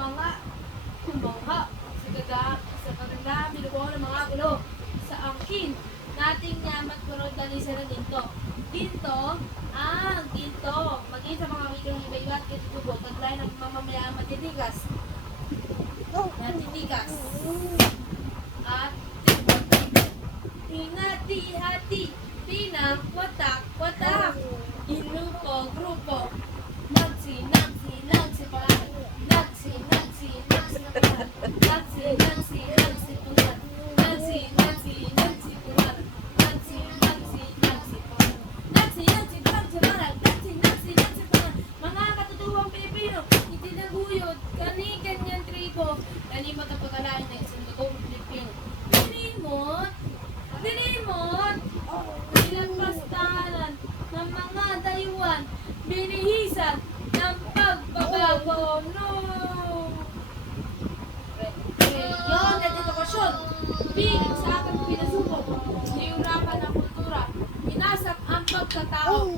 kumangha sa kaganda, binubuo ng mga ulo sa angkin. Nating yamat kurod dalisa na ginto. Ginto. Maging sa mga wikang iba-ibat kitutubo, taglay ng mamamaya matinigas. Natinigas. At hinati-hati, pinang, watak, inupo, grupo, nagsi pala, nagsi na pala, nagsi pala, nagsi pala, mga katutuwang Pilipino, itinaguyod, kani-kanyang tribo, kanimot ang pagkalain ng isang totoong Pilipino. Dinimot, nilagpastanan ng mga dayuhan, binihisan ng pagbabago. No! Yon, edukasyon, biging sa aking pinasubok, liurapan ng kultura, inasak ang pagkatao,